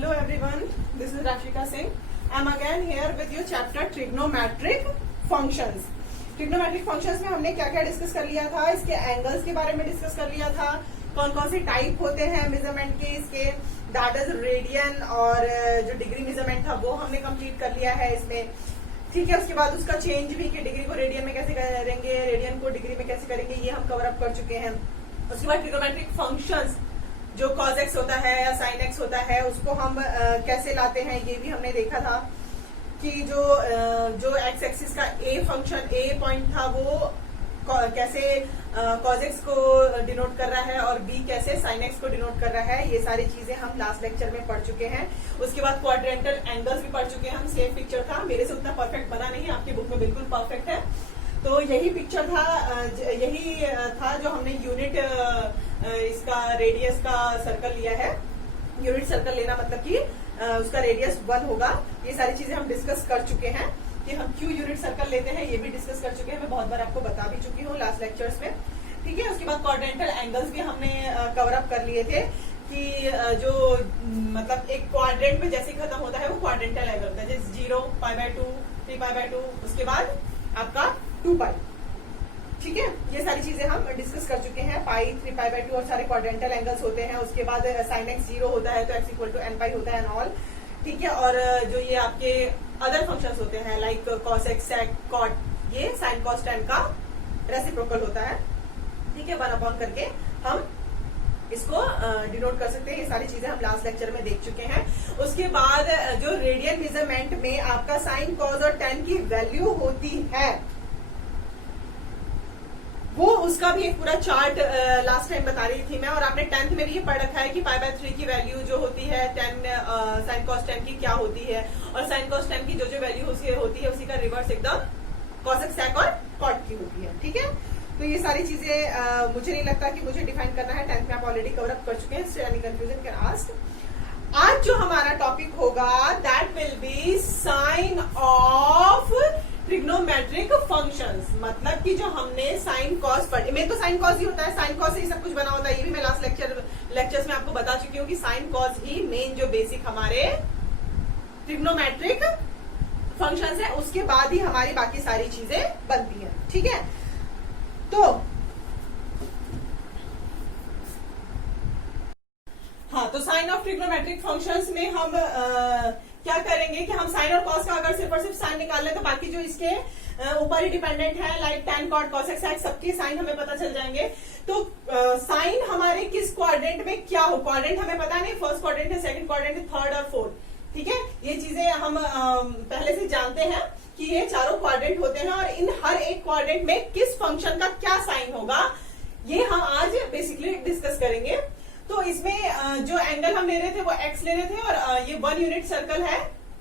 Hello everyone, this is Rashika Singh. I am again here with you chapter trigonometric functions. Trigonometric functions में हमने क्या क्या discuss कर लिया था, इसके एंगल्स के बारे में डिस्कस कर लिया था, कौन कौन से टाइप होते हैं मेजरमेंट के, इसके दैट इज रेडियन और जो डिग्री मेजरमेंट था वो हमने कंप्लीट कर लिया है इसमें. ठीक है, उसके बाद उसका चेंज भी कि डिग्री को रेडियन में कैसे करेंगे, रेडियन को डिग्री में कैसे करेंगे, ये हम कवर अप कर चुके हैं. उसके बाद ट्रिगोनोमेट्रिक फंक्शंस जो cos x होता है या sin x होता है उसको हम कैसे लाते हैं ये भी हमने देखा था कि जो x एक्सिस का a फंक्शन a पॉइंट था वो कैसे cos x को डिनोट कर रहा है और b कैसे sin x को डिनोट कर रहा है. ये सारी चीजें हम लास्ट लेक्चर में पढ़ चुके हैं. उसके बाद क्वाड्रेंटल एंगल्स भी पढ़ चुके हैं हम. सेम पिक्चर था, मेरे से उतना परफेक्ट बना नहीं, आपकी बुक में बिल्कुल परफेक्ट है. तो यही पिक्चर था, यही था जो हमने यूनिट इसका रेडियस का सर्कल लिया है. यूनिट सर्कल लेना मतलब कि उसका रेडियस 1 होगा. ये सारी चीजें हम डिस्कस कर चुके हैं कि हम क्यों यूनिट सर्कल लेते हैं, ये भी डिस्कस कर चुके हैं. मैं बहुत बार आपको बता भी चुकी हूँ लास्ट लेक्चर्स में. ठीक है, उसके बाद क्वाड्रेंटल एंगल्स भी हमने कवर अप कर लिए थे कि जो मतलब एक क्वाड्रेंट में जैसे खत्म होता है वो क्वाड्रेंटल एंगल होता है, जैसे 0, π/2, 3π/2, उसके बाद आपका 2π. ठीक है, ये सारी चीजें हम डिस्कस कर चुके हैं. पाई, 3π/2 और सारे क्वाड्रेंटल एंगल्स होते हैं. उसके बाद sin x 0 होता है तो x = nπ होता है एंड ऑल. ठीक है, और जो ये आपके अदर फंक्शंस होते हैं like cos x, sec, cot, ये sin cos tan का रेसिप्रोकल होता है. ठीक है, 1/, करके हम इसको डिनोट कर सकते हैं. ये सारी चीजें हम लास्ट लेक्चर में देख चुके हैं. उसके बाद जो रेडियन मेजरमेंट में आपका साइन, कॉस और tan की वैल्यू होती है वो उसका भी एक पूरा चार्ट लास्ट टाइम बता रही थी मैं. और आपने 10th में भी ये पढ़ रखा है कि π/3 की वैल्यू जो होती है साइन कॉस tan की क्या होती है, और साइन कॉस tan की जो वैल्यू होती है उसी का रिवर्स एकदम cos x, sec और cot की होती है. ठीक है, तो ये सारी चीजें मुझे नहीं लगता कि मुझे डिफाइन करना है. 10th में आप ऑलरेडी कवर अप कर चुके हैं. Still any confusion can ask. आज जो हमारा टॉपिक होगा that will be sine of trigonometric functions. मतलब कि जो हमने साइन कॉस पढ़े, में तो साइन कॉस ही होता है, साइन कॉस से ही सब कुछ बना होता है. ये भी मैं लास्ट लेक्चर्स में आपको बता चुकी हूँ कि साइन कॉस ही मेन जो बेसिक हमारे ट्रिग्नोमेट्रिक फंक्शंस है, उसके बाद ही हमारी बाकी सारी चीजें बनती हैं. ठीक है, तो हाँ, तो साइन ऑफ ट्रिग्नोमेट्रिक फंक्शंस में हम क्या करेंगे कि हम साइन और कॉस का अगर सिर्फ और सिर्फ साइन निकाल ले तो बाकी जो इसके ऊपर ही डिपेंडेंट है like tan, cot, cos x, सबके साइन हमें पता चल जाएंगे. तो साइन हमारे किस क्वाड्रेंट में क्या हो, क्वाड्रेंट हमें पता नहीं, फर्स्ट क्वाड्रेंट है, सेकंड क्वाड्रेंट है, थर्ड और फोर्थ. ठीक है, ये चीजें हम पहले से जानते हैं कि ये चारों क्वाड्रेंट होते हैं और इन हर एक क्वाड्रेंट में किस फंक्शन का क्या साइन होगा ये हम आज बेसिकली डिस्कस करेंगे. तो इसमें जो एंगल हम ले रहे थे वो x ले रहे थे और ये 1 यूनिट सर्कल है.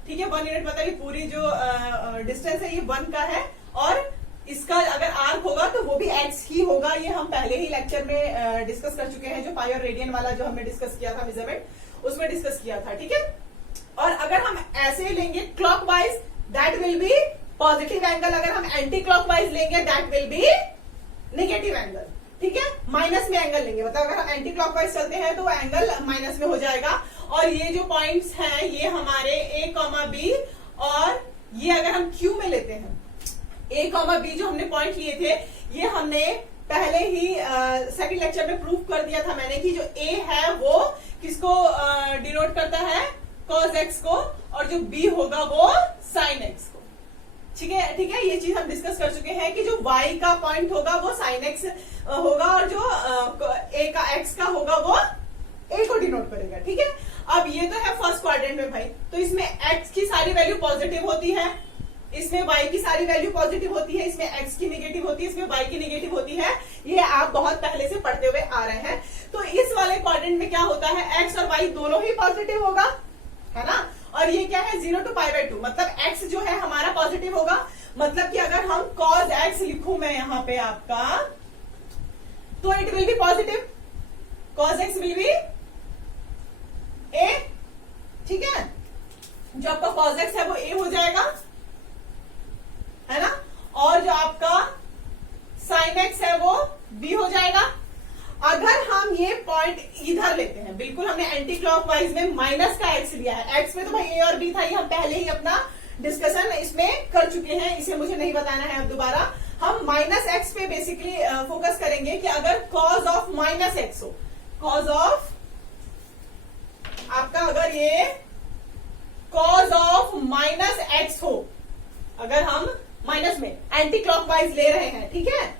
ठीक है, 1 यूनिट मतलब ये पूरी जो डिस्टेंस है ये 1 का है और इसका अगर आर्क होगा तो वो भी x ही होगा. ये हम पहले ही लेक्चर में डिस्कस कर चुके हैं, जो पाई और रेडियन वाला जो हमने डिस्कस किया था मेजरमेंट, उसमें डिस्कस किया था. ठीक है, और अगर हम ऐसे लेंगे clockwise that will B positive angle, अगर हम एंटी क्लॉकवाइज लेंगे that will B negative angle. ठीक है, माइनस में एंगल लेंगे, मतलब अगर हम एंटी क्लॉकवाइज चलते हैं तो वो एंगल माइनस में हो जाएगा. और ये जो पॉइंट्स हैं ये हमारे a, b और ये अगर हम q में लेते हैं a, b जो हमने पॉइंट लिए थे ये हमने पहले ही सेकंड लेक्चर में प्रूफ कर दिया था मैंने कि जो a है वो किसको डिनोट करता है, cos x को, और जो b होगा वो sin x को. ठीक है, ये चीज हम डिस्कस कर चुके हैं कि जो y का पॉइंट होगा वो sin x होगा और जो a का x का होगा वो a को डिनोट करेगा. ठीक है, अब ये तो है फर्स्ट क्वाड्रेंट में भाई, तो इसमें x की सारी वैल्यू पॉजिटिव होती है, इसमें y की सारी वैल्यू पॉजिटिव होती है, इसमें x की नेगेटिव होती है, इसमें y की नेगेटिव होती है. ये आप बहुत पहले से पढ़ते हुए आ रहे हैं. तो इस वाले क्वाड्रेंट में क्या होता है, x और y दोनों ही पॉजिटिव होगा, है ना. और ये क्या है, 0 to π/2, मतलब x जो है हमारा पॉजिटिव होगा. मतलब कि अगर हम cos x लिखूं मैं यहाँ पे आपका, तो it will be positive, cos x will B a. ठीक है, जो आपका cos x है वो a हो जाएगा, है ना, और जो आपका sin x है वो b हो जाएगा. अगर हम ये पॉइंट पॉइंट इधर लेते हैं, बिल्कुल हमने एंटी क्लॉकवाइज में माइनस का एक्स लिया है। एक्स में तो भाई ए और बी था, ये हम पहले ही अपना डिस्कशन इसमें कर चुके हैं, इसे मुझे नहीं बताना है अब दोबारा। हम माइनस एक्स पे बेसिकली फोकस करेंगे कि अगर कॉज ऑफ माइनस एक्स हो, कॉज ऑफ आपका अगर ये कॉज ऑफ माइनस एक्स हो, अगर हम माइनस में एंटी क्लॉकवाइज ले रहे हैं, ठीक है।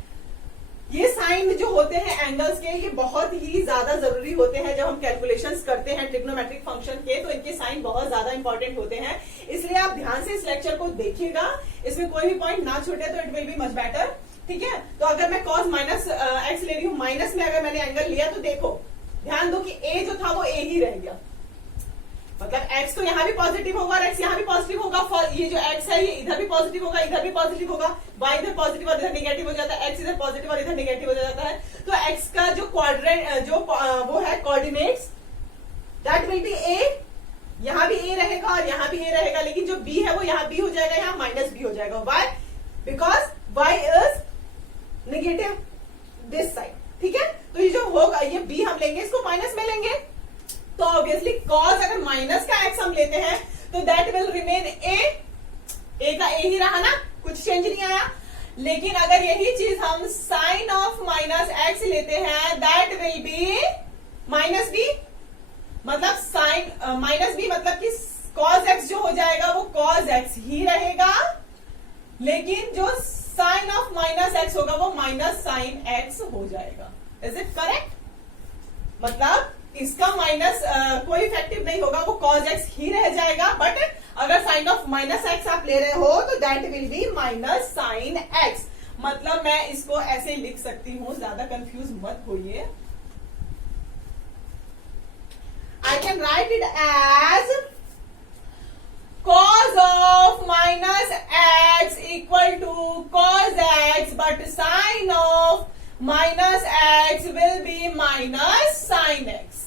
ये साइन जो होते हैं एंगल्स के, ये बहुत ही ज्यादा जरूरी होते हैं जब हम कैलकुलेशंस करते हैं ट्रिग्नोमेट्रिक फंक्शन के, तो इनके साइन बहुत ज्यादा इंपॉर्टेंट होते हैं। इसलिए आप ध्यान से इस लेक्चर को देखिएगा, इसमें कोई भी पॉइंट ना छूटे, तो it will be much better, ठीक है। तो अगर मैं कॉस माइनस एक्स ले रही हूं, माइनस में अगर मैंने एंगल लिया, तो देखो ध्यान दो कि ए जो था वो ए ही रह गया, मतलब x तो यहां भी पॉजिटिव होगा और x यहां भी पॉजिटिव होगा। ये जो x है ये इधर भी पॉजिटिव होगा, इधर भी पॉजिटिव होगा, y इधर पॉजिटिव और इधर नेगेटिव हो जाता है, x इधर पॉजिटिव और इधर नेगेटिव हो जाता है। तो x का जो क्वाड्रेंट जो वो है coordinates, that will B a, यहां भी a रहेगा और यहां भी a रहेगा, लेकिन जो b है वो यहां b हो जाएगा, यहां माइनस b हो जाएगा। Why? Because y is negative this side, ठीक है। तो ये जो होगा, ये b हम लेंगे, इसको माइनस में लेंगे, तो ऑब्वियसली कॉस अगर माइनस का एक्स हम लेते हैं तो दैट विल रिमेन ए का ए ही रहा ना, कुछ चेंज नहीं आया। लेकिन अगर यही चीज हम साइन ऑफ माइनस एक्स लेते हैं, that will be minus B, मतलब साइन माइनस बी, मतलब कि कॉस एक्स जो हो जाएगा वो कॉस एक्स ही रहेगा, लेकिन जो साइन ऑफ माइनस एक्स होगा वो माइनस साइन एक्स हो जाएगा। Is it correct? मतलब इसका माइनस कोई इफेक्टिव नहीं होगा, वो कॉज एक्स ही रह जाएगा। बट अगर साइन ऑफ माइनस एक्स आप ले रहे हो तो that will be minus sine x. मतलब मैं इसको ऐसे लिख सकती हूं, ज्यादा कंफ्यूज मत होइए। I can write it as cos of minus x equal to cos x, but sin of minus x will be minus sin x.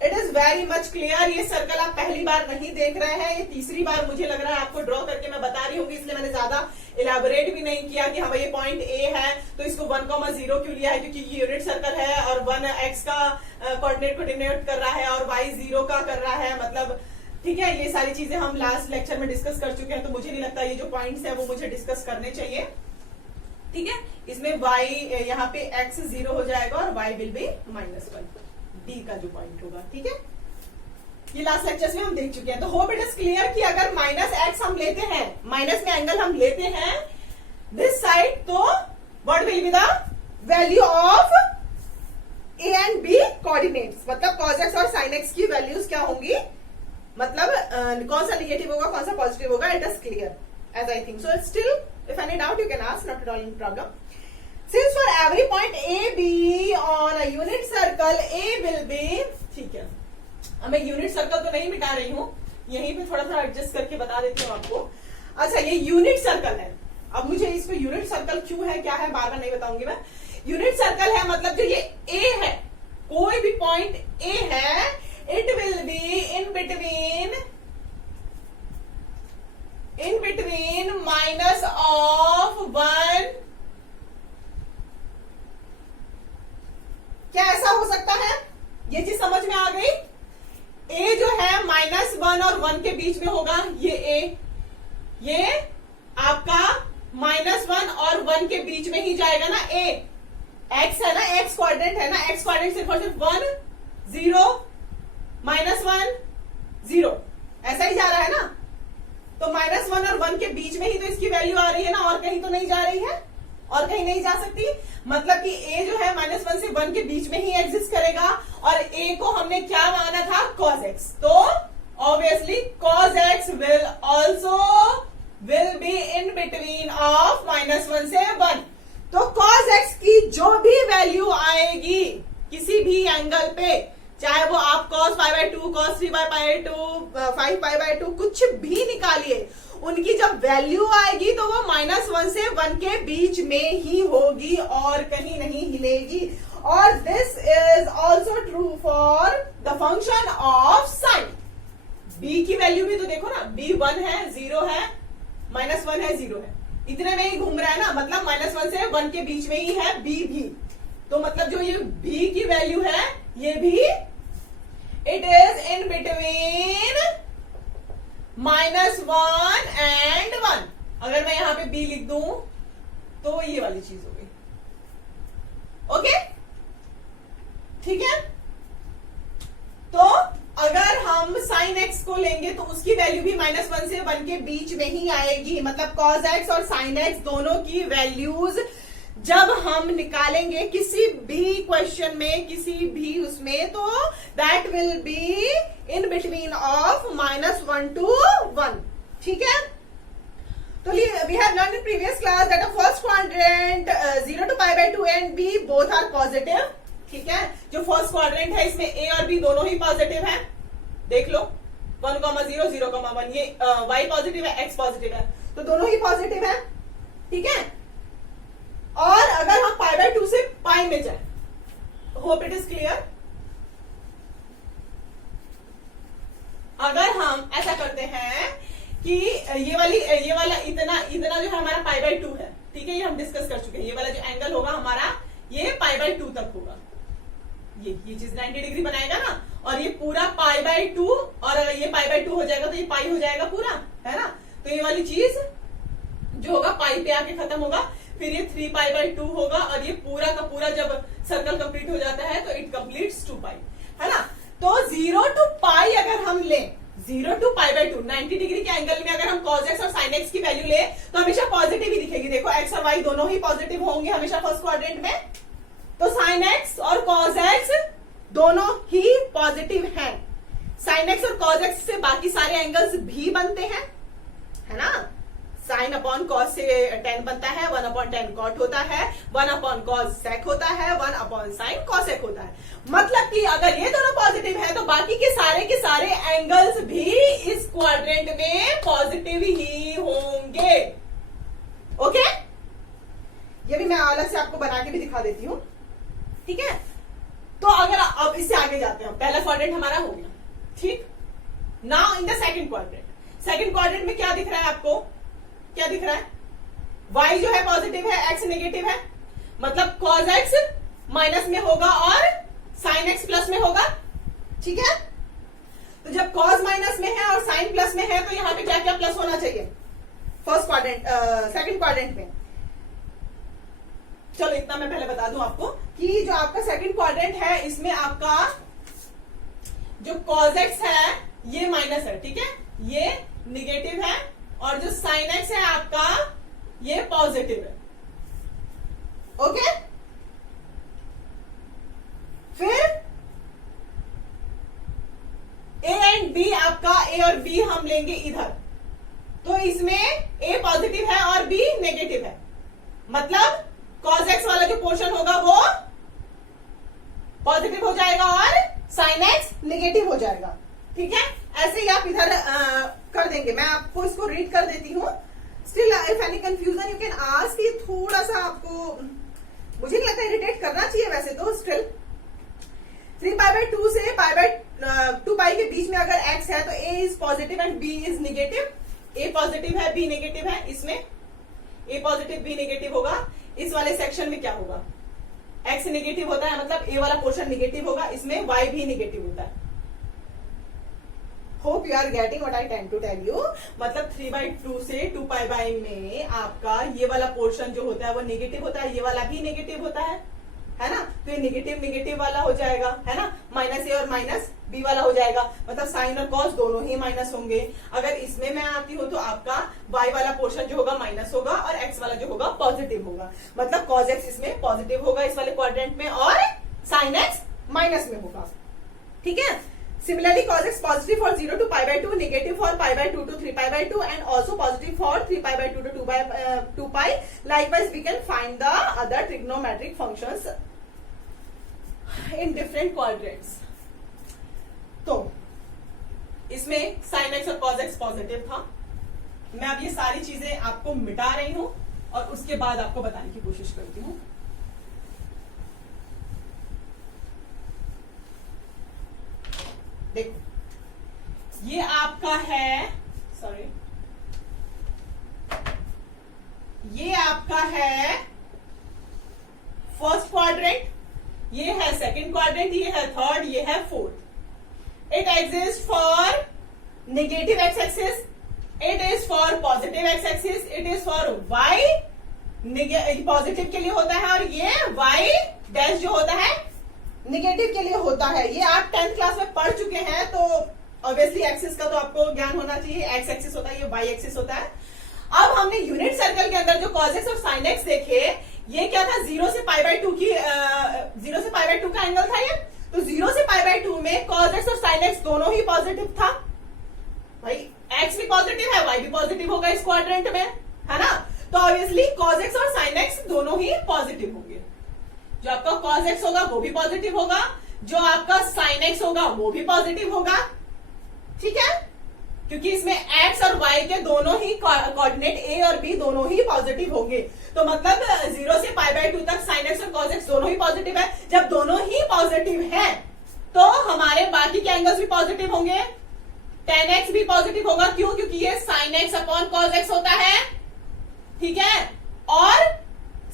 It is very much clear। ये सर्कल आप पहली बार नहीं देख रहे हैं, ये तीसरी बार मुझे लग रहा है आपको ड्रॉ करके मैं बता रही हूँ, इसलिए मैंने ज्यादा इलेबोरेट भी नहीं किया कि हाँ भाई ये पॉइंट ए है तो इसको 1,0 क्यों लिया है, क्योंकि ये यूनिट सर्कल है और 1 x का कोऑर्डिनेट को डिनोट कर रहा है और y 0 का कर रहा है, मतलब ठीक है। ये सारी चीजें हम लास्ट लेक्चर में डिस्कस कर चुके हैं, तो मुझे नहीं लगता ये जो पॉइंट्स है वो मुझे डिस्कस करने चाहिए, ठीक है। इसमें y यहाँ पे x 0 हो जाएगा और y विल बी -1, d का जो पॉइंट होगा, ठीक है। ये लास्ट लेक्चर्स में हम देख चुके हैं। तो होप इट इज क्लियर कि अगर माइनस एक्स हम लेते हैं, माइनस में एंगल हम लेते हैं दिस साइड, तो what will be the value of A and B coordinates, मतलब cos x और sin x की वैल्यूज क्या होंगी, मतलब कौन सा नेगेटिव होगा कौन सा पॉजिटिव होगा। It is clear as I think so. Still if any doubt you can ask, not at all in problem. Since for every point A B on a unit circle A will be, ठीक है। अब मैं unit circle तो नहीं मिटा रही हूं, यहीं पे थोड़ा सा एडजस्ट करके बता देती हूँ आपको। अच्छा, ये यूनिट सर्कल है, अब मुझे इसको यूनिट सर्कल क्यों है क्या है बार बार नहीं बताऊंगी मैं। यूनिट सर्कल है मतलब जो ये ए है, कोई भी पॉइंट ए है, it will be in between minus of 1, क्या ऐसा हो सकता है? ये चीज समझ में आ गई? ए जो है -1 और 1 के बीच में होगा, ये ए, ये आपका -1 और 1 के बीच में ही जाएगा ना। ए एक्स है ना, एक्स कोऑर्डिनेट है ना, एक्स कोऑर्डिनेट सिर्फ और सिर्फ 1 0 -1 0 ऐसा ही जा रहा है ना। तो -1 और 1 के बीच में ही तो इसकी वैल्यू आ रही है ना, और कहीं तो नहीं जा रही है, और कहीं नहीं जा सकती। मतलब कि a जो है -1 से 1 के बीच में ही एग्जिस्ट करेगा, और a को हमने क्या माना था, cos x। तो obviously cos x will be in between of -1 से 1। तो cos x की जो भी वैल्यू आएगी किसी भी एंगल पे, चाहे वो आप cos π/2, cos 3/2, 5π/2 कुछ भी निकालिए, उनकी जब वैल्यू आएगी तो वो -1 से 1 के बीच में ही होगी और कहीं नहीं हिलेगी। और this is also true for the function of sine. b की वैल्यू भी तो देखो ना, b 1 है 0 है, -1 है 0 है, इतने में ही घूम रहा है ना, मतलब -1 से 1 के बीच में ही है b भी। तो मतलब जो ये b की वैल्यू है ये भी it is in between -1 and 1। अगर मैं यहां पे b लिख दूं तो ये वाली चीज हो गई। ओके, ठीक है। तो अगर हम sin x को लेंगे तो उसकी वैल्यू भी -1 से 1 के बीच में ही आएगी। मतलब cos x और sin x दोनों की वैल्यूज जब हम निकालेंगे किसी भी क्वेश्चन में, किसी भी उसमें, तो that will be in between of -1 to 1। ठीक है। तो we have learn in previous class that a first quadrant 0 to π/2 and b both are positive. ठीक है। जो फर्स्ट क्वाड्रेंट है इसमें a और b दोनों ही पॉजिटिव है। देख लो 1, 0, 0, 1, ये y पॉजिटिव है, x पॉजिटिव है, तो दोनों ही पॉजिटिव है। ठीक है। और अगर हम π/2 से पाई में जाए, होप इट इज क्लियर। अगर हम ऐसा करते हैं कि ये वाला इतना जो है हमारा π/2 है। ठीक है, ये हम डिस्कस कर चुके हैं। ये वाला जो एंगल होगा हमारा ये π/2 तक होगा। ये चीज 90 डिग्री बनाएगा ना, और ये पूरा π/2, और अगर ये π/2 हो जाएगा तो ये पाई हो जाएगा पूरा, है ना। तो ये वाली चीज जो होगा पाई पे आके खत्म होगा, फिर ये 3π/2 होगा, और ये पूरा का पूरा जब सर्कल कंप्लीट हो जाता है तो इट कंप्लीट्स 2π, है ना। तो 0 to π अगर हम लें, 0 to π/2 90 डिग्री के एंगल में अगर हम cos x और sin x की वैल्यू ले तो हमेशा पॉजिटिव ही दिखेगी। देखो x और y दोनों ही पॉजिटिव होंगे हमेशा फर्स्ट क्वाड्रेंट में, तो sin x और cos x दोनों ही पॉजिटिव हैं। sin x और cos x से बाकी सारे एंगल्स भी बनते हैं, है ना। sin अपॉन cos से tan बनता है, 1/tan cot होता है, 1/cos sec होता है, 1/sin cosec होता है। मतलब कि अगर ये दोनों पॉजिटिव है तो बाकी के सारे एंगल्स भी इस क्वाड्रेंट में पॉजिटिव ही होंगे। ओके, ये भी मैं अलग से आपको बना के भी दिखा देती हूं। ठीक है। तो अगर अब इससे आगे जाते हैं, पहला क्वाड्रेंट हमारा हो गया। ठीक, now in the second quadrant. Second quadrant में क्या दिख रहा है आपको? क्या दिख रहा है? y जो है पॉजिटिव है, x नेगेटिव है, मतलब cos x माइनस में होगा और sin x प्लस में होगा। ठीक है। तो जब cos माइनस में है और sin प्लस में है तो यहां पे क्या क्या प्लस होना चाहिए फर्स्ट क्वाड्रेंट, सेकंड क्वाड्रेंट में? चलो इतना मैं पहले बता दूं आपको कि जो आपका सेकंड क्वाड्रेंट है इसमें आपका जो cos x है ये माइनस है। ठीक है, ये निगेटिव है, और जो sin x है आपका ये पॉजिटिव है। ओके, फिर a एंड b, आपका a और b हम लेंगे इधर, तो इसमें a पॉजिटिव है और b नेगेटिव है, मतलब cos x वाला जो पोर्शन होगा वो पॉजिटिव हो जाएगा और sin x नेगेटिव हो जाएगा। ठीक है, ऐसे ही आप इधर कर देंगे। मैं आपको इसको रीड कर देती हूँ। Still if any confusion you can ask. ये थोड़ा सा आपको, मुझे नहीं लगता इरिटेट करना चाहिए वैसे तो। स्टिल 3π/2 से 2π के बीच में अगर x है तो a is positive and b is negative. a positive है, b नेगेटिव है, इसमें a पॉजिटिव b नेगेटिव होगा। इस वाले सेक्शन में क्या होगा? x नेगेटिव होता है, मतलब a वाला पोर्शन नेगेटिव होगा, इसमें y भी नेगेटिव होता है। Hope you are getting what I tend to tell you. मतलब 3/2 से 2π में आपका ये वाला पोर्शन जो होता है वो नेगेटिव होता है, ये वाला भी नेगेटिव होता है ना। तो ये नेगेटिव वाला हो जाएगा, है ना। -a और -b वाला हो जाएगा, मतलब साइन और कॉस दोनों ही माइनस होंगे। अगर इसमें मैं आती हूँ तो आपका y वाला पोर्शन जो होगा माइनस होगा और x वाला जो होगा पॉजिटिव होगा, मतलब cos x इसमें पॉजिटिव होगा इस वाले क्वाड्रेंट में, और sin x माइनस में होगा। ठीक है। Similarly, cos x positive for 0 to π/2, negative for π/2 to 3π/2, and also positive for 3π/2 to 2π. Likewise, we can find the other trigonometric functions in different quadrants. तो इसमें sin x और cos x positive था। मैं अब ये सारी चीजें आपको मिटा रही हूं और उसके बाद आपको बताने की कोशिश करती हूं। देखो, ये आपका है, सॉरी, ये आपका है फर्स्ट क्वाड्रेंट, ये है सेकंड क्वाड्रेंट, ये है थर्ड, ये है fourth. It exist for negative x axis, it is for positive x axis, it is for y positive के लिए होता है, और ये वाई डैश जो होता है निगेटिव के लिए होता है। ये आप 10th क्लास में पढ़ चुके हैं, तो ऑब्वियसली एक्सिस का तो आपको ज्ञान होना चाहिए। एक्स एक्सिस होता है, ये वाई एक्सिस होता है। अब हमने यूनिट सर्कल के अंदर जो कॉस एक्स और साइन एक्स देखे, ये क्या था, 0 से पाई बाय 2 की 0 से पाई बाय 2 का एंगल था ये। तो 0 से पाई बाय 2 में कॉस एक्स और साइन एक्स दोनों ही पॉजिटिव था। भाई एक्स भी पॉजिटिव है, वाई भी पॉजिटिव होगा इस क्वाड्रेंट में, है ना। तो ऑब्वियसली कॉस एक्स और साइन एक्स दोनों ही पॉजिटिव होंगे। जो आपका कॉस एक्स होगा वो भी पॉजिटिव होगा, जो आपका साइन एक्स होगा वो भी पॉजिटिव होगा, ठीक है, क्योंकि इसमें एक्स और वाई के दोनों ही कोऑर्डिनेट ए और बी दोनों ही पॉजिटिव होंगे। तो मतलब 0 से पाई बाय 2 तक साइन एक्स और कॉस एक्स दोनों ही पॉजिटिव है। जब दोनों ही पॉजिटिव है तो हमारे बाकी के एंगल्स भी पॉजिटिव होंगे। tan x भी पॉजिटिव होगा, क्यों, क्योंकि ये sin x upon cos x होता है, ठीक है। और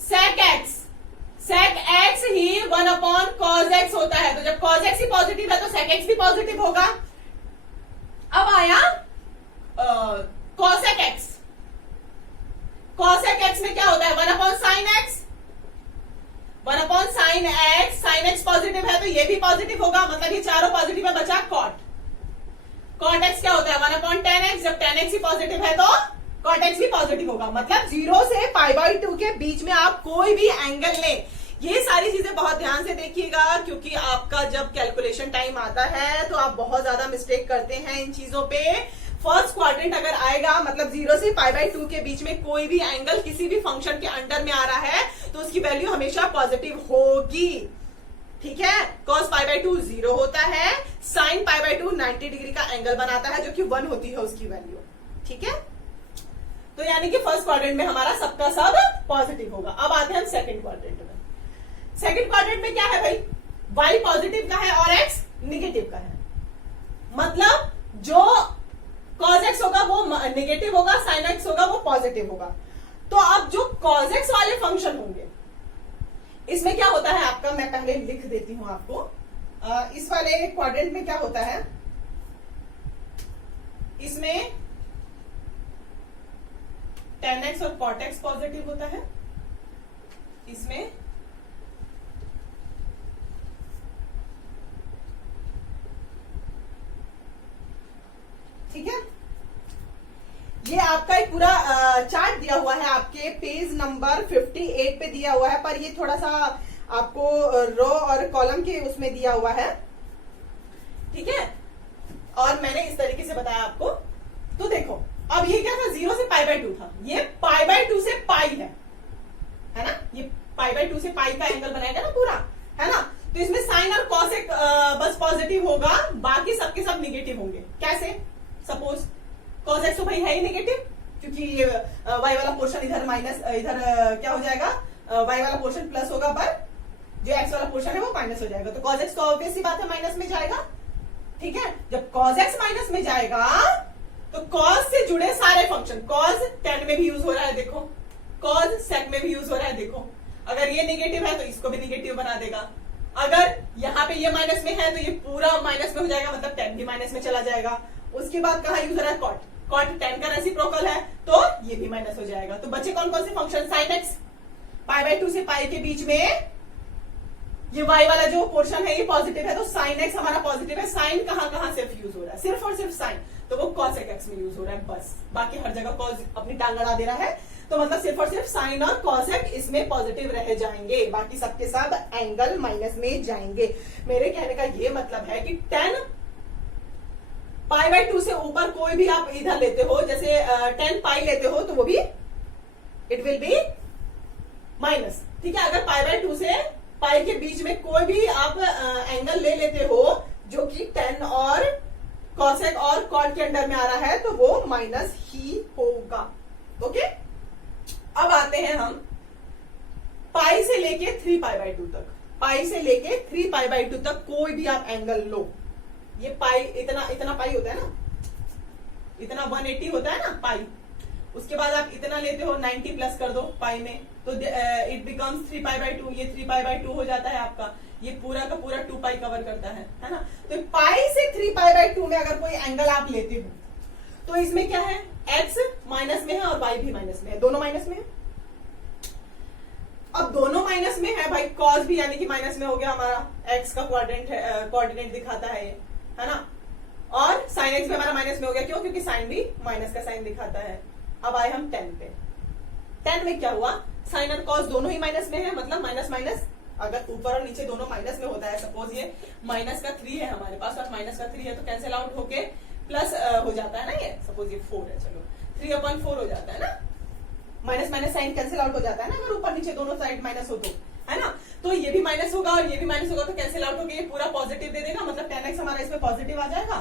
sec x ही 1 अपॉन cos x होता है। तो जब cos x ही पॉजिटिव है तो sec x भी पॉजिटिव होगा। अब आया cosec x। cosec x में क्या होता है, 1 upon sin x, 1 upon sin x। sin x positive है तो ये भी पॉजिटिव होगा, मतलब ये चारों पॉजिटिव है, बचा cot। cot x क्या होता है, 1 अपॉन tan x। जब tan x ही पॉजिटिव है तो cot x भी पॉजिटिव होगा। मतलब 0 से पाई बाय 2 के बीच में आप कोई भी एंगल लें। ये सारी चीजें बहुत ध्यान से देखिएगा, क्योंकि आपका जब कैलकुलेशन टाइम आता है तो आप बहुत ज्यादा मिस्टेक करते हैं इन चीजों पे। फर्स्ट क्वाड्रेंट अगर आएगा, मतलब 0 से पाई बाय 2 के बीच में कोई भी एंगल किसी भी फंक्शन के अंडर में आ रहा है तो उसकी वैल्यू हमेशा पॉजिटिव होगी, ठीक है। cos पाई बाय 2 0 होता है, sin पाई बाय 2 90 डिग्री का एंगल बनाता है, जो कि 1 होती है उसकी वैल्यू, ठीक है। तो यानी कि फर्स्ट क्वाड्रेंट में हमारा सबका सब पॉजिटिव होगा। अब आते हैं हम सेकंड क्वाड्रेंट में। सेकंड क्वाड्रेंट में क्या है भाई, y पॉजिटिव का है और x निगेटिव का है। मतलब जो cos x होगा वो निगेटिव होगा, sin x होगा वो पॉजिटिव होगा। तो अब जो cos x वाले फंक्शन होंगे, इसमें क्या होता है आपका, मैं पहले लिख देती हूं आपको। इस वाले क्वाड्रेंट में क्या होता है, इसमें tan x और cot x पॉजिटिव होता है, इसमें ठीक है। ये आपका एक पूरा चार्ट दिया हुआ है, आपके पेज नंबर 58 पे दिया हुआ है, पर ये थोड़ा सा आपको रो और कॉलम के उसमें दिया हुआ है, ठीक है। और मैंने इस तरीके से बताया आपको। तो देखो, अब ये क्या था, 0 से पाई बाय 2 था, ये पाई बाय 2 से पाई है ना। ये पाई बाय 2 से पाई का एंगल बनाएगा ना पूरा, है ना। तो इसमें साइन और कॉसेक बस पॉजिटिव होगा, बाकी सबके सब निगेटिव होंगे। कैसे, सपोज cos x तो भाई है ही नेगेटिव, क्योंकि ये y वाला पोर्शन इधर माइनस, इधर क्या हो जाएगा, y वाला पोर्शन प्लस होगा, पर जो x वाला पोर्शन है वो माइनस हो जाएगा। तो cos x तो ऑब्वियस सी बात है माइनस में जाएगा, ठीक है। जब cos x माइनस में जाएगा तो cos से जुड़े सारे फंक्शन, cos tan में भी यूज हो रहा है देखो, cos sec में भी यूज हो रहा है देखो। अगर ये निगेटिव है तो इसको भी निगेटिव बना देगा। अगर यहाँ पे ये माइनस में है तो ये पूरा माइनस में हो जाएगा, मतलब tan भी माइनस में चला जाएगा। उसके बाद कहा यूज हो रहा है cot tan का रेसिप्रोकल है तो ये भी माइनस हो जाएगा। तो बच्चे कौन कौन से function, sin x pi by 2 से पाई के बीच में ये y वाला जो पोर्शन है ये पॉजिटिव है, तो sin x हमारा पॉजिटिव है। sin कहां सिर्फ यूज हो रहा है, सिर्फ और सिर्फ sin, तो वो cosec x में यूज हो रहा है बस, बाकी हर जगह cos अपनी टांग अड़ा दे रहा है। तो मतलब सिर्फ और सिर्फ sin और cosec इसमें पॉजिटिव रह जाएंगे, बाकी सबके सब एंगल माइनस में जाएंगे। मेरे कहने का ये मतलब है कि tan पाई बाय 2 से ऊपर कोई भी आप इधर लेते हो, जैसे 10 पाई लेते हो तो वो भी इट विल बी माइनस, ठीक है। अगर पाई बाय 2 से पाई के बीच में कोई भी आप एंगल ले लेते हो जो कि 10 और कॉसेक और कॉट के अंडर में आ रहा है तो वो माइनस ही होगा, ओके। अब आते हैं हम पाई से लेके 3 पाई बाय 2 तक। पाई से लेके 3 पाई बाय 2 तक कोई भी आप एंगल लो, ये पाई इतना पाई होता है ना, इतना 180 होता है ना पाई, उसके बाद आप इतना लेते हो 90 प्लस कर दो पाई में, तो इट बिकम्स 3π/2, ये 3π/2 हो जाता है आपका, ये पूरा का पूरा 2 पाई कवर करता है ना। तो पाई से 3π/2 में अगर कोई एंगल आप लेते हो तो इसमें क्या है, x माइनस में है और y भी माइनस में है, दोनों माइनस में है। अब दोनों माइनस में है भाई, cos भी यानी कि माइनस में हो गया हमारा, x का कोऑर्डिनेट दिखाता है ये, है ना, और sin x भी हमारा माइनस में हो गया, क्यों, क्योंकि sin भी माइनस का साइन दिखाता है। अब आए हम tan पे, tan में क्या हुआ, sin और cos दोनों ही माइनस में है, मतलब माइनस माइनस, अगर ऊपर और नीचे दोनों माइनस में होता है, सपोज ये माइनस का 3 है हमारे पास और माइनस का 3 है, तो कैंसिल आउट होके प्लस हो जाता है ना, ये सपोज ये 4 है, चलो 3/4 हो जाता है ना, minus minus sine cancel out हो जाता है ना, अगर ऊपर नीचे दोनों साइड माइनस हो तो, है ना। तो ये भी माइनस होगा और ये भी माइनस होगा, तो कैंसिल आउट होकर ये पूरा पॉजिटिव दे देगा, मतलब tan x हमारा इसमें पॉजिटिव आ जाएगा।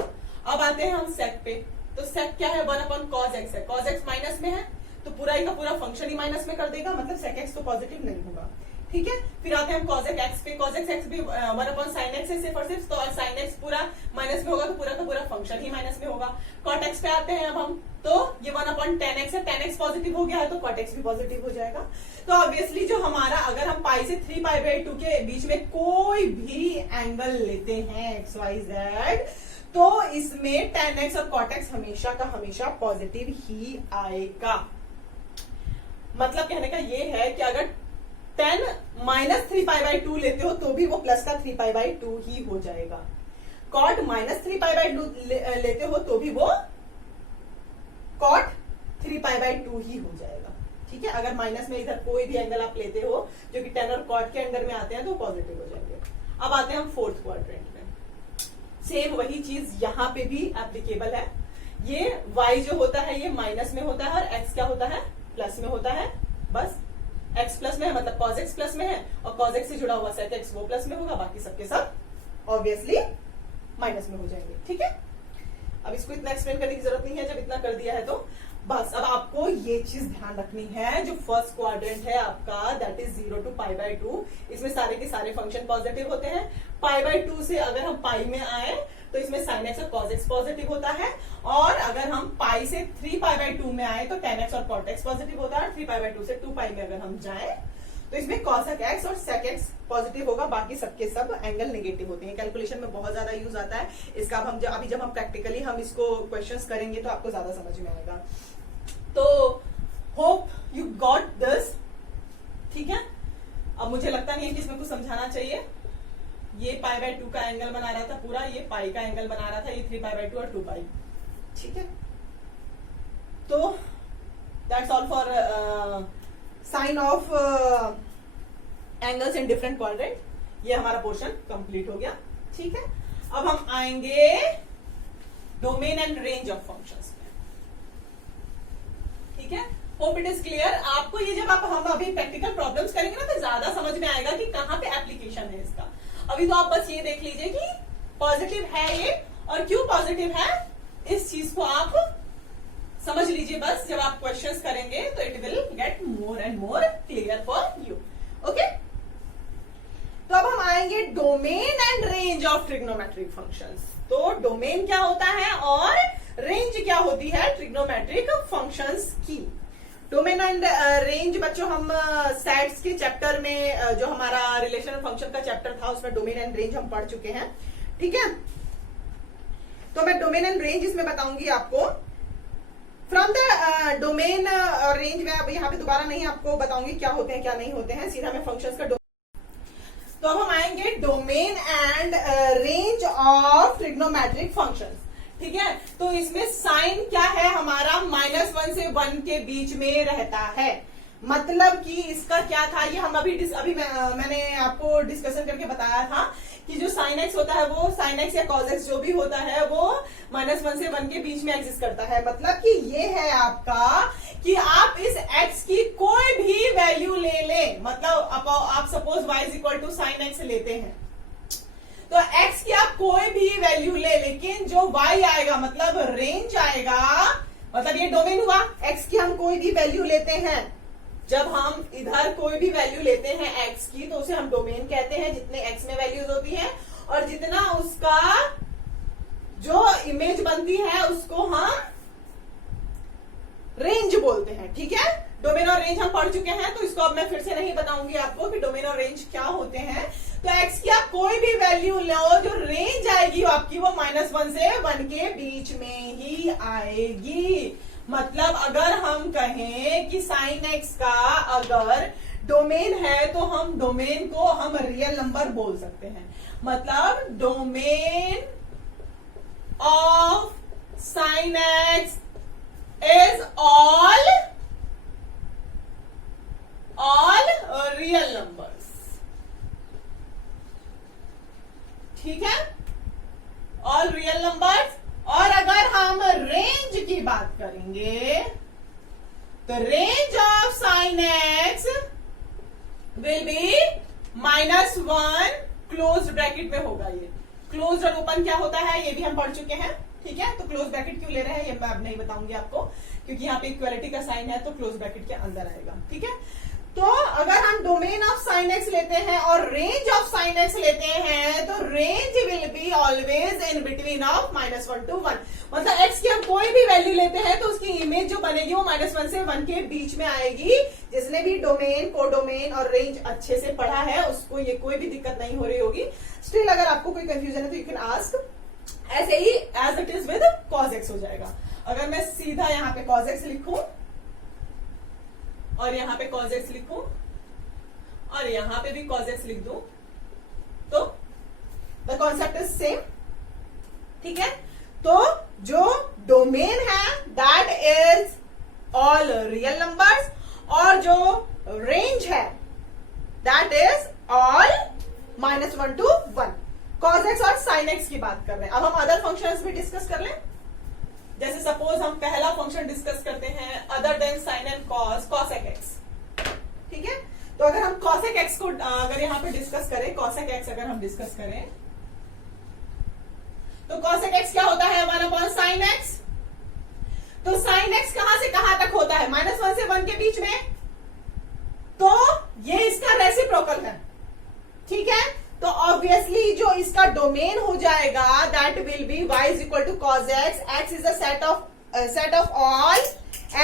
अब आते हैं हम sec पे, तो sec क्या है, 1/cos x है, cos x माइनस में है तो पूरा ही का पूरा फंक्शन ही माइनस में कर देगा, मतलब sec x तो पॉजिटिव नहीं होगा, ठीक है। फिर आते हैं हम cos x पे, cos x भी 1/sin x है सिर्फ और सिर्फ, तो sin x पूरा माइनस में होगा तो पूरा का पूरा फंक्शन ही माइनस में होगा। cot x पे आते हैं अब हम, तो ये 1/tan x है, tan x पॉजिटिव हो गया है तो cot x भी पॉजिटिव हो जाएगा। तो ऑब्वियसली जो हमारा, अगर हम पाई से 3π/2 के बीच में कोई भी एंगल लेते हैं XYZ, तो इसमें tan x और cot x हमेशा का हमेशा पॉजिटिव ही आएगा। मतलब कहने का ये है कि अगर tan -3π/2 लेते हो तो भी वो प्लस का 3π/2 ही हो जाएगा, cot -3π/2 लेते हो तो भी वो cot 3π/2 ही हो जाएगा, ठीक है। अगर माइनस में इधर कोई भी एंगल आप लेते हो जो कि tan और cot के अंडर में आते हैं तो पॉजिटिव हो जाएंगे। अब आते हैं हम फोर्थ क्वाड्रेंट में, सेम वही चीज यहाँ पे भी एप्लीकेबल है। ये y जो होता है ये माइनस में होता है और x क्या होता है, प्लस में होता है, बस x प्लस में है मतलब cos x प्लस में है, और cos x से जुड़ा हुआ sec x वो प्लस में होगा, बाकी सबके सब ऑब्वियसली माइनस में हो जाएंगे, ठीक है। अब इसको इतना एक्सप्लेन करने की जरूरत नहीं है, जब इतना कर दिया है तो बस। अब आपको ये चीज ध्यान रखनी है, जो फर्स्ट क्वाड्रेंट है आपका दैट इज 0 to π/2, इसमें सारे के सारे फंक्शन पॉजिटिव होते हैं। π/2 से अगर हम पाई में आए तो इसमें sin x और cos x पॉजिटिव होता है, और अगर हम पाई से 3π/2 में आए तो tan x और cot x पॉजिटिव होता है, और 3π/2 से 2 पाई में अगर हम जाए तो इसमें cos x और sec x पॉजिटिव होगा, बाकी सबके सब एंगल नेगेटिव होते हैं। कैलकुलेशन में बहुत ज्यादा यूज आता है इसका। अब हम जब हम प्रैक्टिकली हम इसको क्वेश्चंस करेंगे तो आपको ज्यादा समझ में आएगा। तो होप यू गॉट दिस, ठीक है। अब मुझे लगता नहीं है कि इसमें कुछ समझाना चाहिए। ये π/2 का एंगल बना रहा था पूरा, ये पाई का एंगल बना रहा था, ये 3π/2 और 2 पाई, ठीक है। तो that's all for sine of angles in different quadrant. ये हमारा पोर्शन कंप्लीट हो गया, ठीक है। अब हम आएंगे domain and range of functions में, ठीक है। Hope it is clear. आपको ये जब हम अभी प्रैक्टिकल प्रॉब्लम्स करेंगे ना तो ज्यादा समझ में आएगा कि कहाँ पे एप्लीकेशन है इसका। अभी तो आप बस ये देख लीजिए कि पॉजिटिव है ये, और क्यों पॉजिटिव है इस चीज को आप समझ लीजिए बस। जब आप क्वेश्चंस करेंगे तो it will get more and more clear for you, okay. तो अब हम आएंगे domain and range of trigonometric functions. तो डोमेन क्या होता है और रेंज क्या होती है ट्रिग्नोमेट्रिक फंक्शंस की। डोमेन एंड रेंज बच्चों हम सेट्स के चैप्टर में जो हमारा रिलेशनल फंक्शन का चैप्टर था उसमें डोमेन एंड रेंज हम पढ़ चुके हैं, ठीक है। तो मैं डोमेन एंड रेंज इसमें बताऊंगी आपको। फ्रॉम द डोमेन और रेंज में अब यहाँ पे दोबारा नहीं आपको बताऊंगी क्या होते हैं क्या नहीं होते हैं, सीधा मैं फंक्शंस का। तो अब हम आएंगे domain and range of trigonometric functions, ठीक है। तो इसमें साइन क्या है हमारा -1 से 1 के बीच में रहता है। मतलब कि इसका क्या था ये हम अभी मैंने आपको डिस्कशन करके बताया था कि जो sin x होता है वो sin x या cos x जो भी होता है वो -1 से 1 के बीच में एग्जिस्ट करता है। मतलब कि ये है आपका कि आप इस x की कोई भी वैल्यू ले लें, मतलब आप सपोज y = sin x लेते हैं तो x की आप कोई भी वैल्यू ले, लेकिन जो y आएगा मतलब रेंज आएगा, मतलब ये डोमेन हुआ। x की हम कोई भी वैल्यू लेते हैं, जब हम इधर कोई भी वैल्यू लेते हैं x की तो उसे हम डोमेन कहते हैं, जितने x में वैल्यूज होती हैं और जितना उसका जो इमेज बनती है उसको हम रेंज बोलते हैं, ठीक है। डोमेन और रेंज हम पढ़ चुके हैं, तो इसको अब मैं फिर से नहीं बताऊंगी आपको कि डोमेन और रेंज क्या होते हैं। तो x की आप कोई भी वैल्यू लो, जो रेंज आएगी आपकी वो -1 से 1 के बीच में ही आएगी। मतलब अगर हम कहें कि sin x का अगर डोमेन है तो हम डोमेन को हम रियल नंबर बोल सकते हैं। मतलब domain of sin x is all real numbers, ठीक है, ऑल रियल नंबर्स। और अगर हम रेंज की बात करेंगे तो range of sin x will B -1 close bracket में होगा। ये क्लोज और ओपन क्या होता है ये भी हम पढ़ चुके हैं, ठीक है। तो क्लोज ब्रैकेट क्यों ले रहे हैं ये मैं अब नहीं बताऊंगी आपको, क्योंकि यहाँ पे इक्वालिटी का साइन है तो क्लोज ब्रैकेट के अंदर आएगा, ठीक है। तो अगर हम डोमेन ऑफ sin x लेते हैं और रेंज ऑफ sin x लेते हैं तो range will be always in between of -1 to 1। मतलब x की हम कोई भी वैल्यू लेते हैं तो उसकी इमेज जो बनेगी वो -1 से 1 के बीच में आएगी। जिसने भी डोमेन, कोडोमेन और रेंज अच्छे से पढ़ा है उसको ये कोई भी दिक्कत नहीं हो रही होगी। स्टिल अगर आपको कोई कंफ्यूजन है तो यू कैन आस्क। ऐसे ही as it is with cos x हो जाएगा। अगर मैं सीधा यहाँ पे cos x लिखूं और यहाँ पे cos x लिखूं और यहाँ पे भी cos x लिख दूं तो द कॉन्सेप्ट इज सेम, ठीक है। तो जो डोमेन है that is all real numbers और जो रेंज है that is all -1 to 1। cos x और sin x की बात कर रहे हैं। अब हम अदर फंक्शंस भी डिस्कस कर लें। जैसे सपोज हम पहला फंक्शन डिस्कस करते हैं other than sin and cosec x, ठीक है। तो अगर हम cosec x को अगर यहाँ पे डिस्कस करें, cosec x अगर हम डिस्कस करें तो cosec x क्या होता है 1/sin x। तो sin x कहां से कहां तक होता है -1 से 1 के बीच में, तो ये इसका रेसिप्रोकल है, ठीक है। तो ऑब्वियसली जो इसका डोमेन हो जाएगा that will be y is equal to cos x। x is a set of all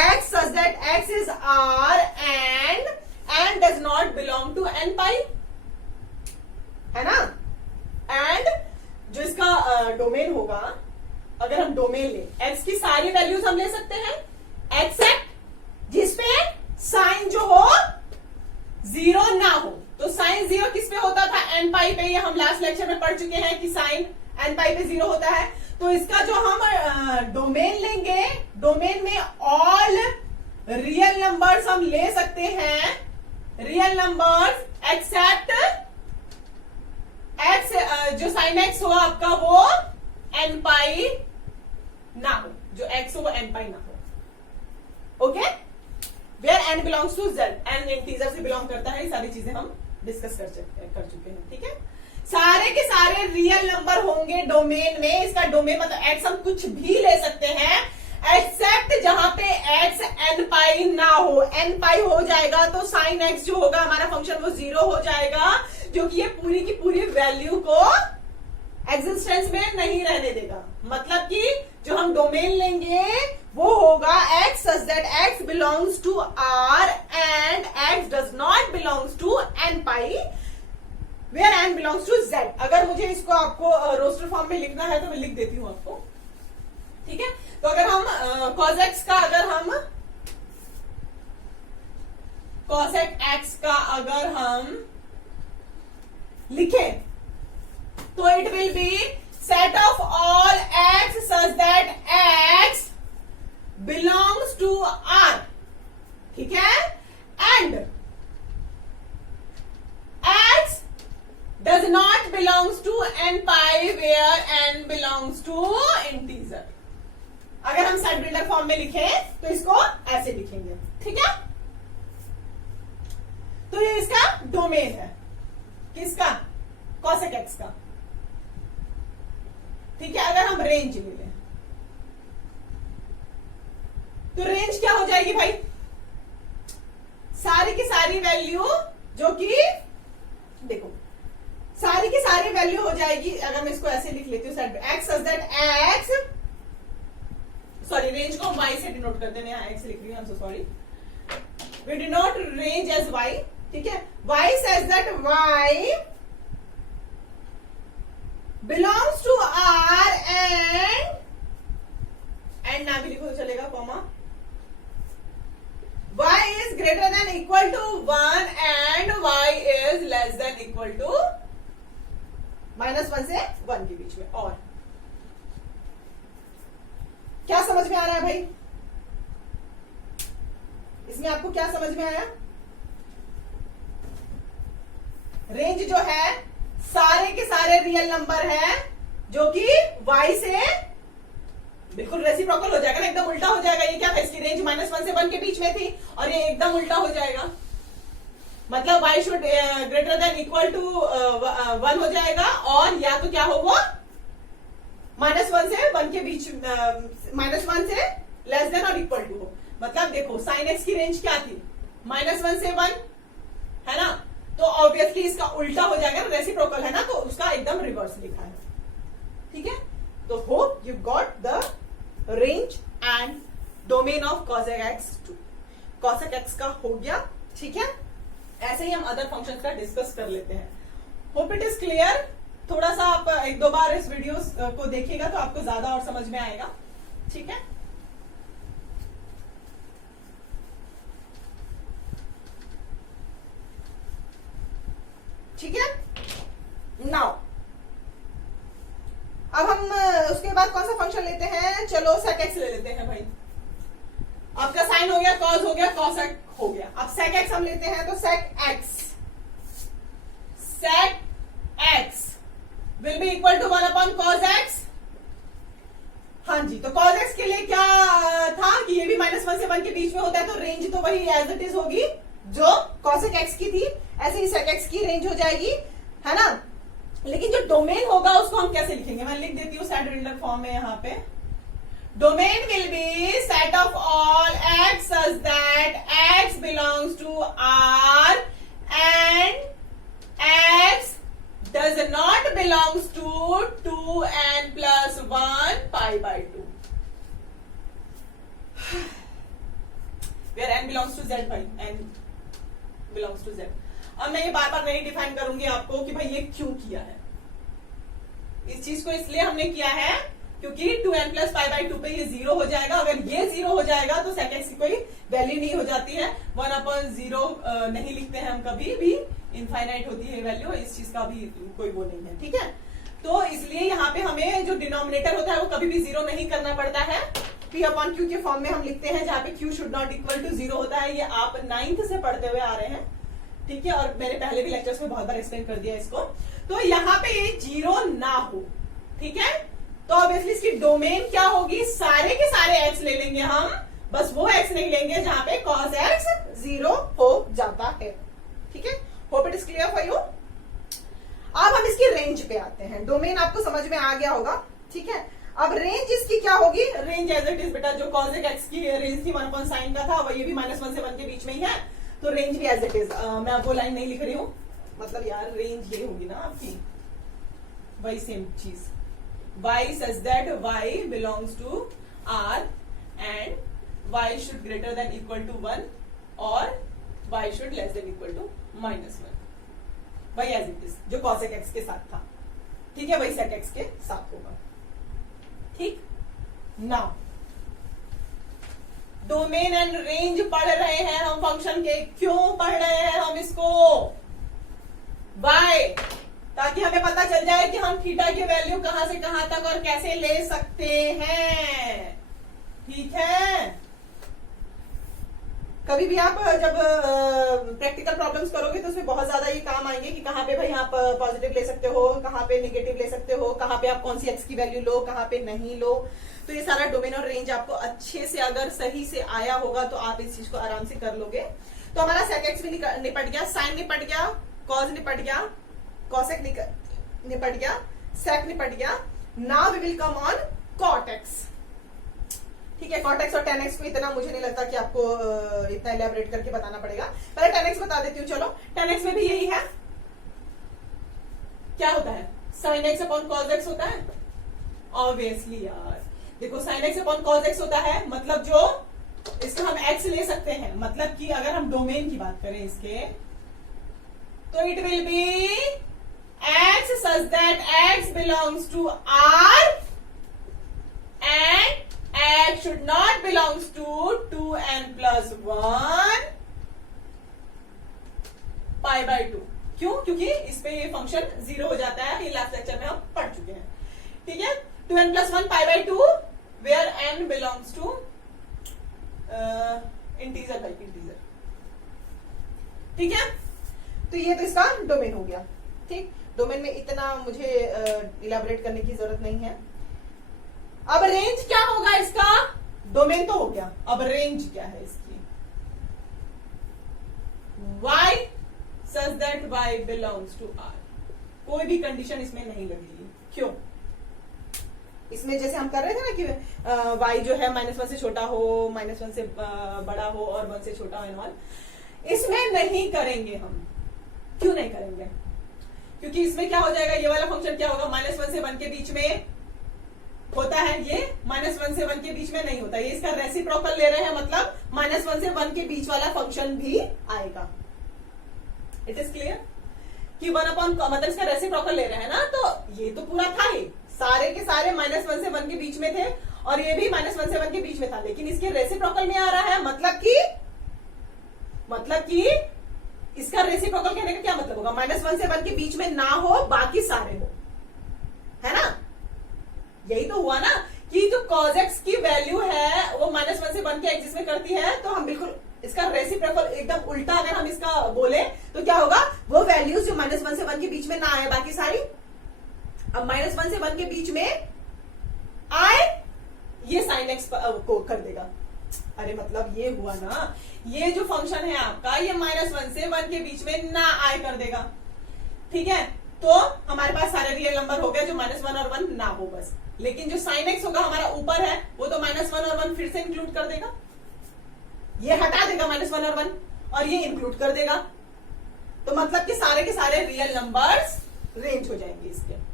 x such that x is R and does not belong to n pi, है ना। एंड जो इसका domain होगा, अगर हम domain ले x की सारी वैल्यूज हम ले सकते हैं एक्सेप्ट जिसपे साइन जो हो 0 ना हो। तो साइन 0 किस पे होता था n पाई पे, ये हम लास्ट लेक्चर में पढ़ चुके हैं कि साइन n पाई पे 0 होता है। तो इसका जो हम डोमेन लेंगे, डोमेन में ऑल रियल नंबर्स हम ले सकते हैं, रियल नंबर्स एक्सेप्ट x जो साइन x हो आपका वो n पाई ना हो, जो x हो वो n पाई ना हो, okay. Where n belongs to z, n integer से बिलोंग करता है। ये सारी चीजें हम डिस्कस कर चुके हैं, ठीक है। सारे के सारे रियल नंबर होंगे डोमेन में। इसका डोमेन मतलब x हम कुछ भी ले सकते हैं एक्सेप्ट जहां पे x n पाई ना हो। n पाई हो जाएगा तो साइन x जो होगा हमारा फंक्शन वो 0 हो जाएगा, जो कि ये पूरी की पूरी वैल्यू को एग्जिस्टेंस में नहीं रहने देगा। मतलब कि जो हम डोमेन लेंगे वो होगा x such that x belongs to R and x does not belongs to n pi where n belongs to z। अगर मुझे इसको आपको रोस्टर फॉर्म में लिखना है तो मैं लिख देती हूं आपको, ठीक है। तो अगर हम cos x का अगर हम लिखें तो it will be set of all x such that x belongs to R, ठीक है, and x does not belongs to n pi where n belongs to integer। अगर हम सेट बिल्डर फॉर्म में लिखें तो इसको ऐसे लिखेंगे, ठीक है। तो ये इसका डोमेन है, किसका, cosec x का, ठीक है। अगर हम रेंज ले लें तो रेंज क्या हो जाएगी भाई, सारी की सारी वैल्यू जो कि देखो सारी की सारी वैल्यू हो जाएगी। अगर मैं इसको ऐसे लिख लेती हूँ x such that x, sorry sorry range को y से डिनोट करते हैं, मैं यहाँ x लिख रही हूँ, so sorry, we denote range as y, ठीक है। y says that y belongs to R and ना भी लिखो तो चलेगा, comma, y is greater than equal to 1 and y is less than equal to -1 से 1 के बीच में। और क्या समझ में आ रहा है भाई? इसमें आपको क्या समझ में आया? रेंज जो है सारे के सारे रियल नंबर है जो कि y से बिल्कुल रेसिप्रोकल हो जाएगा ना, एकदम उल्टा हो जाएगा। ये क्या था, इसकी रेंज -1 से 1 के बीच में थी और ये एकदम उल्टा हो जाएगा, मतलब y should greater than equal to 1 हो जाएगा, और या तो क्या हो वो -1 से 1 के बीच, -1 से लेस देन और इक्वल टू हो। मतलब देखो साइन एक्स की रेंज क्या थी, -1 से 1 है ना, तो ऑब्वियसली इसका उल्टा हो जाएगा, रेसिप्रोकल है ना, तो उसका एकदम रिवर्स लिखा है, ठीक है। तो hope you got the range and domain of cosec x to cosec x का हो गया, ठीक है। ऐसे ही हम अदर फंक्शंस का डिस्कस कर लेते हैं। Hope it is clear. थोड़ा सा आप एक दो बार इस वीडियो को देखिएगा तो आपको ज्यादा और समझ में आएगा, ठीक है। ठीक है, नाउ अब हम उसके बाद कौन सा फंक्शन लेते हैं, चलो sec x ले लेते हैं भाई। आपका साइन हो गया, cos हो गया, cosec हो गया, अब sec x हम लेते हैं, तो sec x will be equal to 1 cos x। हाँ जी, तो cos x के लिए क्या था कि ये भी -1 से 1 के बीच में होता है, तो रेंज तो वही एज इट इज होगी जो cosec x की थी, ऐसे ही sec x की रेंज हो जाएगी, है ना। लेकिन जो डोमेन होगा उसको हम कैसे लिखेंगे, मैं लिख देती हूँ सेट फॉर्म में। यहाँ पे domain will be set of all x such that x belongs to R and x does not belongs to 2n plus 1 pi by 2 where n belongs to z भाई, n belongs to z। अब मैं ये बार बार नहीं define करूंगी आपको कि भाई ये क्यों किया है। इस चीज को इसलिए हमने किया है क्योंकि 2n plus pi by 2 पे ये 0 हो जाएगा। अगर ये 0 हो जाएगा तो sec x की कोई वैल्यू नहीं हो जाती है। 1/0 नहीं लिखते हैं हम कभी भी, इनफाइनाइट होती है वैल्यू, इस चीज का भी कोई वो नहीं है, ठीक है। तो इसलिए यहाँ पे हमें जो डिनोमिनेटर होता है वो कभी भी 0 नहीं करना पड़ता है। p/q के फॉर्म में हम लिखते हैं जहाँ पे q should not equal to 0 होता है। ये आप 9th से पढ़ते हुए आ रहे हैं, ठीक है, और मैंने पहले भी लेक्चर्स में बहुत बार एक्सप्लेन कर दिया इसको। तो यहाँ पे ये 0 ना हो, ठीक है, तो ऑब्वियसली इसकी डोमेन क्या होगी, सारे के सारे x ले लेंगे हम, बस वो x नहीं लेंगे जहां पे cos x 0 हो जाता है, ठीक है। Hope it is clear for you. अब हम इसकी रेंज पे आते हैं। डोमेन आपको समझ में आ गया होगा, ठीक है। अब रेंज इसकी क्या होगी, रेंज एज इट इज बेटा, जो cosec x की रेंज थी 1/sin का था, वो ये भी -1 से 1 के बीच में ही है, तो रेंज भी एज इट इज। मैं अब वो लाइन नहीं लिख रही हूं, मतलब यार रेंज ये होगी ना आपकी, वही सेम चीज, y such that y belongs to R and y should greater than equal to 1 और y should less than equal to -1, वही एज इट इज जो cosec x के साथ था, ठीक है, वही sec x के साथ होगा, ठीक। नाउ डोमेन एंड रेंज पढ़ रहे हैं हम फंक्शन के, क्यों पढ़ रहे हैं हम इसको, वाई, ताकि हमें पता चल जाए कि हम थीटा की वैल्यू कहां से कहां तक और कैसे ले सकते हैं, ठीक है। कभी भी आप जब प्रैक्टिकल प्रॉब्लम्स करोगे तो उसमें बहुत ज्यादा ये काम आएंगे कि कहाँ पे भाई आप पॉजिटिव ले सकते हो, कहाँ पे नेगेटिव ले सकते हो, कहाँ पे आप कौन सी एक्स की वैल्यू लो, कहाँ पे नहीं लो। तो ये सारा डोमेन और रेंज आपको अच्छे से अगर सही से आया होगा तो आप इस चीज को आराम से कर लोगे। तो हमारा सेक एक्स भी निपट गया, साइन निपट गया, कॉज निपट गया, कॉसेक निपट गया, सेक निपट गया। Now we will come on cot x, ठीक है। कॉट एक्स और टेन एक्स को इतना मुझे नहीं लगता कि आपको इतना एलैबोरेट करके बताना पड़ेगा, पहले टेन एक्स बता देती हूँ। चलो, टेन एक्स में भी यही है, क्या होता है, sine x upon cos x होता है, ऑब्वियसली यार। देखो sin x upon cos x होता है, मतलब जो इसका हम x ले सकते हैं, मतलब कि अगर हम डोमेन की बात करें इसके, तो it will be x such that x belongs to R and x should not belongs to 2n plus 1 pi by 2। क्यों? क्योंकि इस पे ये फंक्शन 0 हो जाता है, ये लास्ट लेक्चर में हम पढ़ चुके हैं। ठीक है, 2n plus 1 pi by 2 where n belongs to integer by integer. ठीक है, तो ये तो इसका डोमेन हो गया। ठीक, डोमेन में इतना मुझे इलैबोरेट करने की जरूरत नहीं है। अब रेंज क्या होगा इसका? डोमेन तो हो गया, अब रेंज क्या है इसकी? y such that y belongs to R। कोई भी कंडीशन इसमें नहीं लगेगी। क्यों? इसमें जैसे हम कर रहे थे ना कि y जो है -1 से छोटा हो, -1 से बड़ा हो और 1 से छोटा हो एंड ऑल, इसमें नहीं करेंगे हम। क्यों नहीं करेंगे? क्योंकि इसमें क्या हो जाएगा, ये वाला फंक्शन क्या होगा, -1 से 1 के बीच में होता है, ये -1 से 1 के बीच में नहीं होता। ये इसका रेसिप्रोकल ले रहे हैं, मतलब -1 से 1 के बीच वाला फंक्शन भी आएगा। इट इज क्लियर कि 1 अपॉन, मतलब इसका रेसिप्रोकल ले रहे हैं ना, तो ये तो पूरा था ही, सारे के सारे -1 से 1 के बीच में थे और ये भी -1 से 1 के बीच में था, लेकिन इसके रेसिप्रोकल में आ रहा है, मतलब कि इसका रेसिप्रोकल कहने का क्या मतलब होगा, -1 से 1 के बीच में ना हो, बाकी सारे हो, है ना? यही तो हुआ ना कि जो cos x की वैल्यू है वो -1 से 1 के एक्सिस में करती है, तो हम बिल्कुल इसका रेसिप्रोकल एकदम उल्टा अगर हम इसका बोले तो क्या होगा, वो वैल्यूज जो -1 से 1 के बीच में ना आए बाकी सारी, अब -1 से 1 के बीच में आए, ये sin x को कर देगा। अरे मतलब ये हुआ ना, ये जो फंक्शन है आपका, ये -1 से 1 के बीच में ना आए कर देगा। ठीक है, तो हमारे पास सारे रियल नंबर हो गए जो -1 और 1 ना हो बस, लेकिन जो sin x होगा हमारा ऊपर है, वो तो -1 और 1 फिर से इंक्लूड कर देगा, ये हटा देगा -1 और 1 और ये इंक्लूड कर देगा, तो मतलब कि सारे के सारे रियल नंबर्स रेंज हो जाएंगे इसके।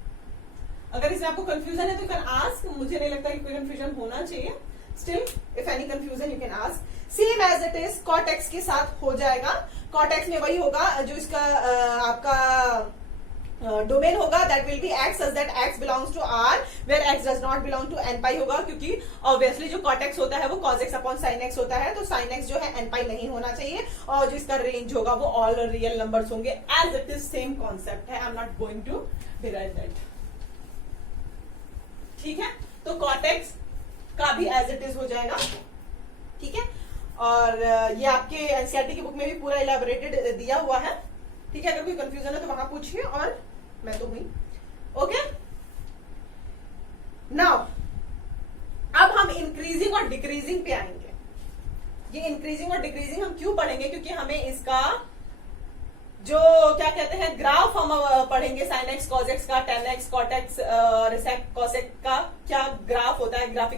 अगर इसमें आपको कंफ्यूजन है तो यू कैन आस्क, मुझे नहीं लगता कि कोई कंफ्यूजन होना चाहिए। Still if any confusion you can ask. Same as it is cot x के साथ हो जाएगा। cot x में वही होगा जो इसका आपका डोमेन होगा, that will B x such that x belongs to R where x does not belong to n pi होगा, क्योंकि ऑब्वियसली जो cot x होता है वो cos x upon sin x होता है, तो sin x जो है n pi नहीं होना चाहिए, और जो इसका रेंज होगा वो ऑल रियल नंबर्स होंगे। As it is same concept है, I am not going to derive that. ठीक है, तो cot x का भी एज इट इज हो जाएगा। ठीक है, और ये आपके एनसीईआरटी की बुक में भी पूरा इलैबोरेटेड दिया हुआ है। ठीक है, अगर कोई कंफ्यूजन है तो वहां पूछिए, और मैं तो हुई। ओके, नाउ अब हम इंक्रीजिंग और डिक्रीजिंग पे आएंगे। ये इंक्रीजिंग और डिक्रीजिंग हम क्यों पढ़ेंगे, क्योंकि हमें इसका जो क्या कहते हैं ग्राफ हम पढ़ेंगे, sin x cos x का, tan x cot x और sec cos x का क्या ग्राफ होता है, ग्राफिक